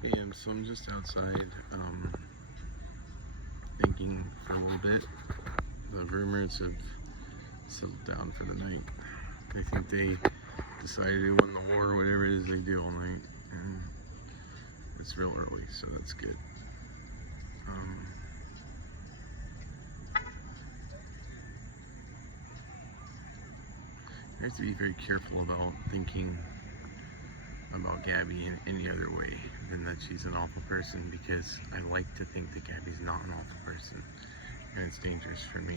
Hey, so I'm just outside, thinking for a little bit. The rumors have settled down for the night. I think they decided to win the war, whatever it is they do all night, and it's real early, so that's good. Um, you have to be very careful about thinking about Gabby in any other way than that she's an awful person, because I like to think that Gabby's not an awful person, and it's dangerous for me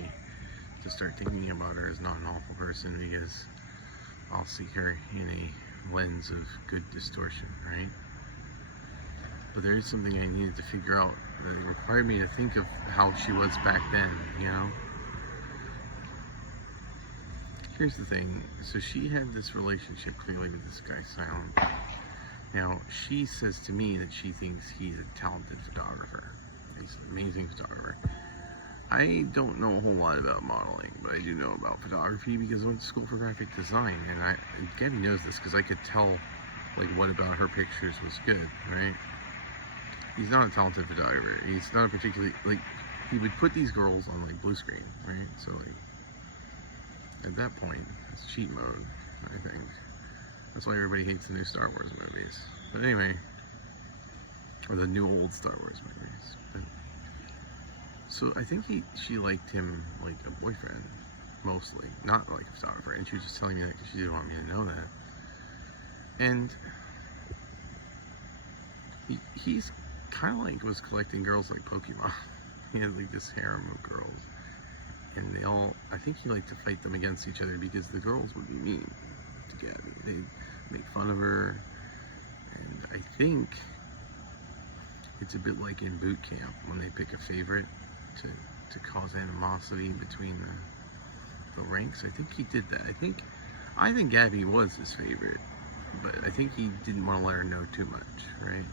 to start thinking about her as not an awful person, because I'll see her in a lens of good distortion, right? But there is something I needed to figure out that required me to think of how she was back then, you know? Here's the thing. So she had this relationship clearly with this guy, Silent. Now, she says to me that she thinks he's a talented photographer. He's an amazing photographer. I don't know a whole lot about modeling, but I do know about photography because I went to school for graphic design, and Gabby knows this because I could tell, like, what about her pictures was good, right? He's not a talented photographer. He's not a particularly, like, he would put these girls on, like, blue screen, right? So, like, at that point, it's cheat mode, I think. That's why everybody hates the new Star Wars movies. But anyway, or the new old Star Wars movies. But, so I think she liked him like a boyfriend, mostly, not like a photographer. And she was just telling me that because she didn't want me to know that. And he's kind of like was collecting girls like Pokemon. He had like this harem of girls, and they all, I think he liked to fight them against each other because the girls would be mean to Gabby. They'd make fun of her, and I think it's a bit like in boot camp when they pick a favorite to cause animosity between the ranks. I think he did that. I think Gabby was his favorite, but I think he didn't want to let her know too much, right?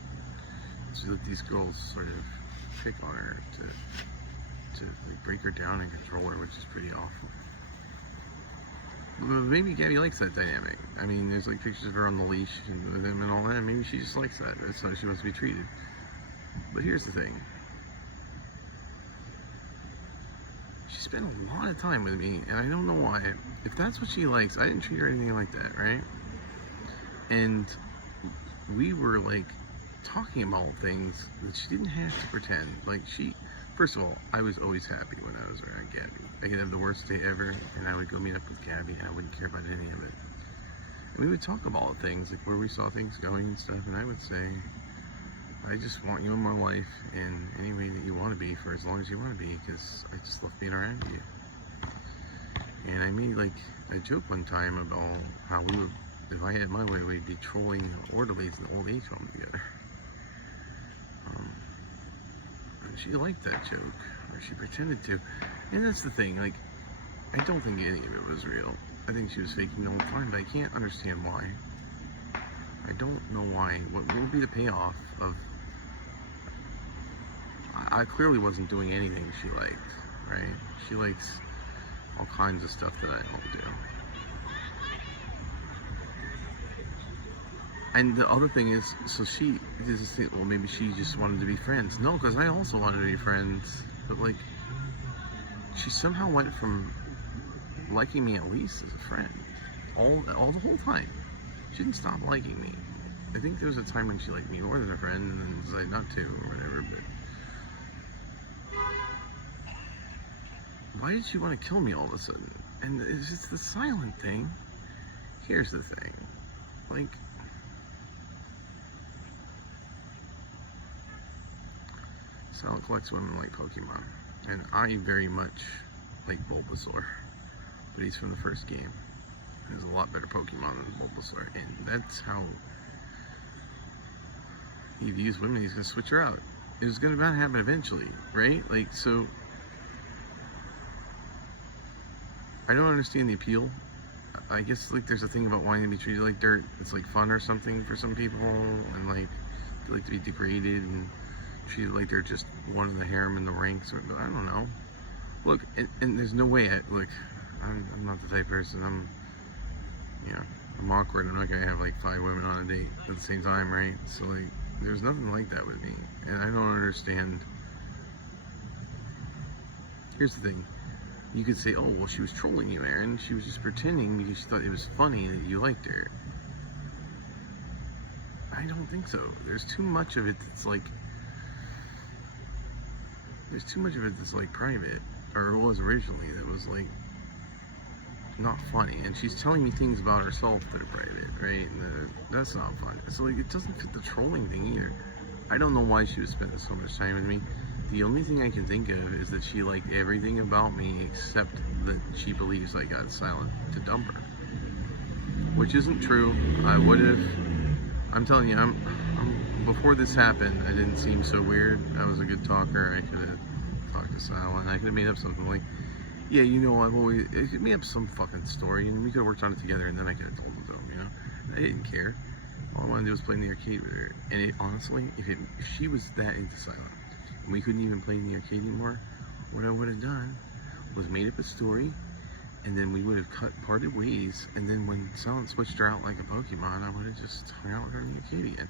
So that these girls sort of pick on her to like, break her down and control her, which is pretty awful. But maybe Gabby likes that dynamic. I mean, there's like pictures of her on the leash and with him and all that. Maybe she just likes that. That's how she wants to be treated. But here's the thing. She spent a lot of time with me, and I don't know why. If that's what she likes, I didn't treat her anything like that, right? And we were like talking about things that she didn't have to pretend. Like first of all, I was always happy when I was around Gabby. I could have the worst day ever, and I would go meet up with Gabby, and I wouldn't care about any of it. And we would talk about things, like where we saw things going and stuff, and I would say, I just want you in my life in any way that you want to be for as long as you want to be, because I just love being around you. And I made like a joke one time about how we would, if I had my way, we'd be trolling the orderlies in the old age home together. And she liked that joke, or she pretended to. And that's the thing, like, I don't think any of it was real. I think she was faking the whole time, but I can't understand why. I don't know why. What will be the payoff of... I clearly wasn't doing anything she liked, right? She likes all kinds of stuff that I don't do. And the other thing is, so she just think, well, maybe she just wanted to be friends. No, because I also wanted to be friends. But like, she somehow went from liking me at least as a friend, all the whole time. She didn't stop liking me. I think there was a time when she liked me more than a friend, and then decided not to, or whatever. But why did she want to kill me all of a sudden? And it's just the Silent thing. Here's the thing, like. Silent collects women like Pokemon, and I very much like Bulbasaur, but he's from the first game. There's a lot better Pokemon than Bulbasaur, and that's how he views women. He's gonna switch her out. It was gonna happen eventually, right? Like, so I don't understand the appeal. I guess like there's a thing about wanting to be treated like dirt. It's like fun or something for some people, and like they like to be degraded and treated like they're just one of the harem in the ranks, or I don't know. Look, and there's no way I'm not the type of person. I'm awkward. I'm not gonna have like 5 women on a date at the same time, right? So like, There's nothing like that with me, and I don't understand. Here's the thing. You could say, oh, well, she was trolling you, Aaron. She was just pretending because she thought it was funny that you liked her. I don't think so. There's too much of it that's like... There's too much of it that's like private. Or it was originally. That was like... not funny. And she's telling me things about herself that are private, right? And that's not fun. So like, it doesn't fit the trolling thing either. I don't know why she was spending so much time with me. The only thing I can think of is that she liked everything about me except that she believes I got silent to dump her. Which isn't true. I would have... I'm telling you, before this happened, I didn't seem so weird. I was a good talker. I could have talked to Silent. I could have made up something like, yeah, you know, I've always... I could made up some fucking story, and we could have worked on it together, and then I could have told it to him, you know? I didn't care. All I wanted to do was play in the arcade with her. And it, honestly, if she was that into Silent, and we couldn't even play in the arcade anymore, what I would have done was made up a story, and then we would have parted ways, and then when Silent switched her out like a Pokemon, I would have just hung out with her in the arcade again.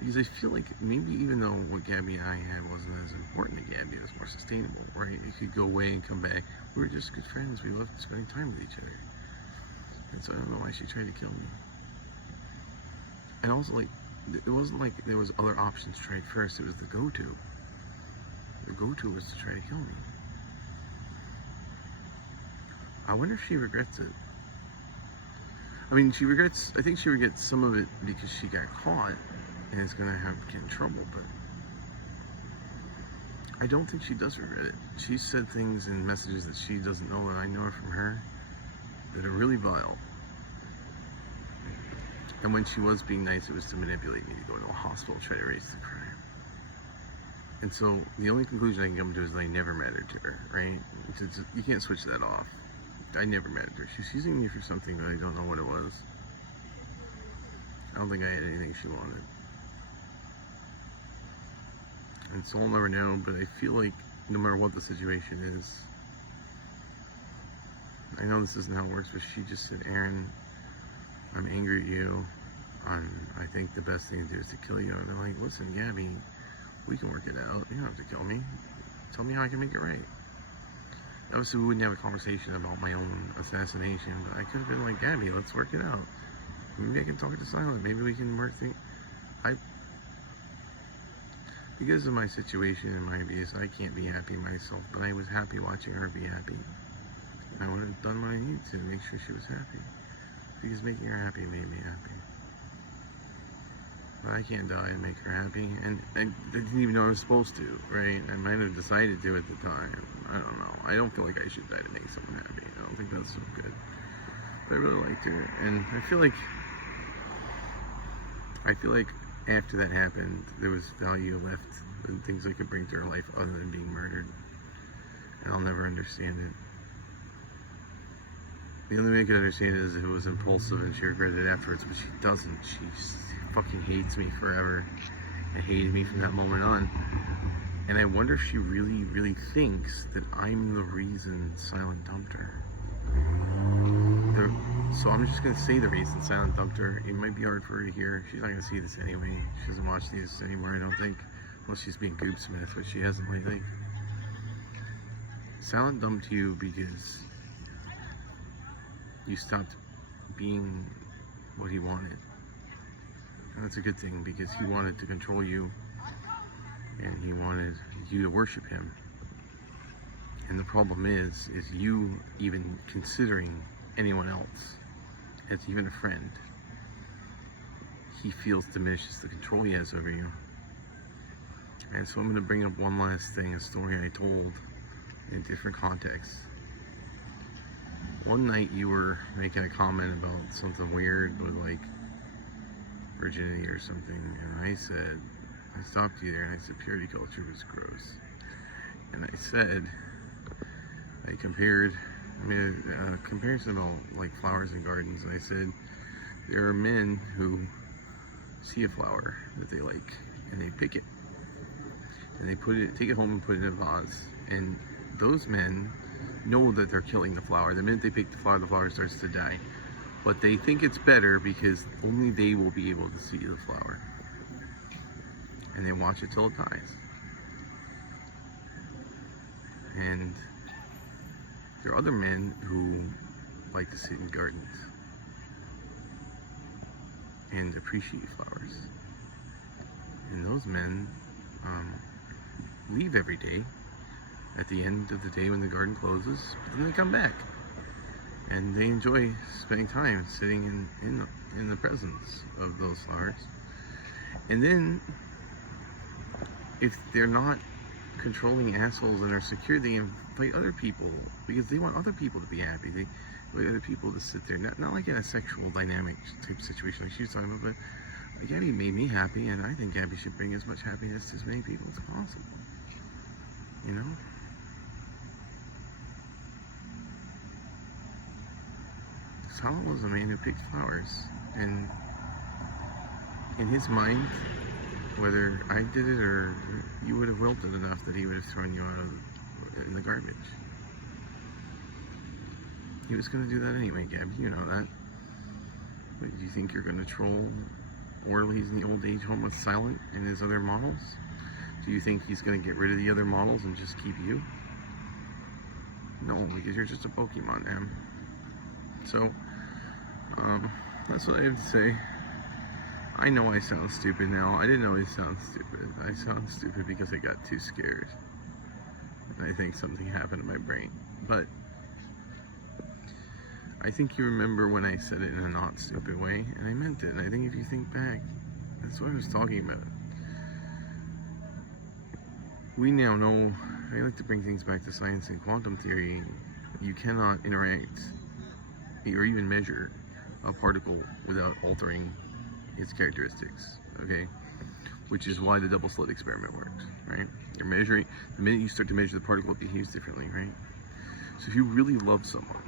Because I feel like maybe even though what Gabby and I had wasn't as important to Gabby, it was more sustainable, right? It could go away and come back. We were just good friends. We loved spending time with each other. And so I don't know why she tried to kill me. And also, like, it wasn't like there was other options tried first. It was the go-to. The go-to was to try to kill me. I wonder if she regrets it. I mean, I think she regrets some of it because she got caught and is gonna get in trouble, but I don't think she does regret it. She said things in messages that she doesn't know that I know from her that are really vile. And when she was being nice, it was to manipulate me to go to a hospital, try to erase the crime. And so the only conclusion I can come to is that I never mattered to her, right? You can't switch that off. I never mattered to her. She's using me for something that I don't know what it was. I don't think I had anything she wanted. And so I'll never know, but I feel like no matter what the situation is, I know this isn't how it works, but she just said, Aaron, I'm angry at you. I think the best thing to do is to kill you. And I'm like, listen, Gabby, we can work it out. You don't have to kill me. Tell me how I can make it right. Obviously, we wouldn't have a conversation about my own assassination, but I could have been like, Gabby, let's work it out. Maybe I can talk to Silent. Maybe we can work things. Because of my situation and my abuse, I can't be happy myself, but I was happy watching her be happy. I would have done what I needed to make sure she was happy. Because making her happy made me happy. But I can't die and make her happy, and I didn't even know I was supposed to, right? I might have decided to at the time. I don't know. I don't feel like I should die to make someone happy. I don't think that's so good. But I really liked her, and I feel like after that happened, there was value left and things I could bring to her life other than being murdered. And I'll never understand it. The only way I could understand it is if it was impulsive and she regretted it afterwards, but she doesn't. She fucking hates me forever and hated me from that moment on. And I wonder if she really, really thinks that I'm the reason Silent dumped her. So I'm just going to say the reason Silent dumped her. It might be hard for her to hear. She's not going to see this anyway. She doesn't watch these anymore, I don't think. Unless she's being Goopsmith, which she hasn't lately. Silent dumped you because you stopped being what he wanted. And that's a good thing, because he wanted to control you. And he wanted you to worship him. And the problem is you even considering anyone else as even a friend, he feels diminishes the control he has over you. And so I'm going to bring up one last thing, a story I told in different contexts. One night you were making a comment about something weird with like virginity or something, and I stopped you there and I said purity culture was gross. And I said, I made a comparison about like flowers and gardens, and I said there are men who see a flower that they like and they pick it and they take it home and put it in a vase, and those men know that they're killing the flower. The minute they pick the flower starts to die, but they think it's better because only they will be able to see the flower. and they watch it till it dies. And there are other men who like to sit in gardens and appreciate flowers. And those men leave every day at the end of the day when the garden closes, but then they come back. And they enjoy spending time sitting in the presence of those flowers. And then, if they're not controlling assholes and are secure, they invite other people because they want other people to be happy. They want other people to sit there, not like in a sexual dynamic type situation like she was talking about, but Gabby made me happy, and I think Gabby should bring as much happiness to as many people as possible. You know? Solomon was a man who picked flowers, and in his mind, whether I did it or you would have wilted enough that he would have thrown you out in the garbage. He was going to do that anyway, Gabby. You know that. But do you think you're going to troll Orleans in the old age home with Silent and his other models? Do you think he's going to get rid of the other models and just keep you? No, because you're just a Pokemon, man. So, that's what I have to say. I know I sound stupid now. I didn't always sound stupid. I sound stupid because I got too scared. And I think something happened in my brain. But I think you remember when I said it in a not stupid way, and I meant it. And I think if you think back, that's what I was talking about. We now know, I like to bring things back to science and quantum theory. You cannot interact or even measure a particle without altering its characteristics, okay? Which is why the double slit experiment works, right? You're measuring, the minute you start to measure the particle, it behaves differently, right? So if you really love someone,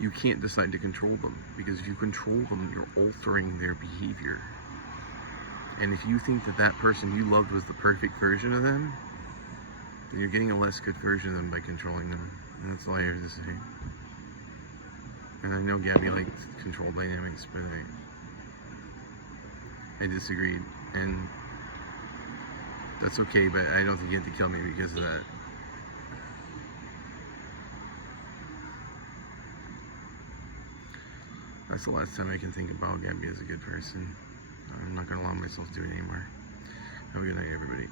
you can't decide to control them, because if you control them, you're altering their behavior. And if you think that that person you loved was the perfect version of them, then you're getting a less good version of them by controlling them. And that's all I have to say. And I know Gabby liked control dynamics, but I disagreed. And that's okay, but I don't think you have to kill me because of that. That's the last time I can think about Gabby as a good person. I'm not going to allow myself to do it anymore. Have a good night, everybody.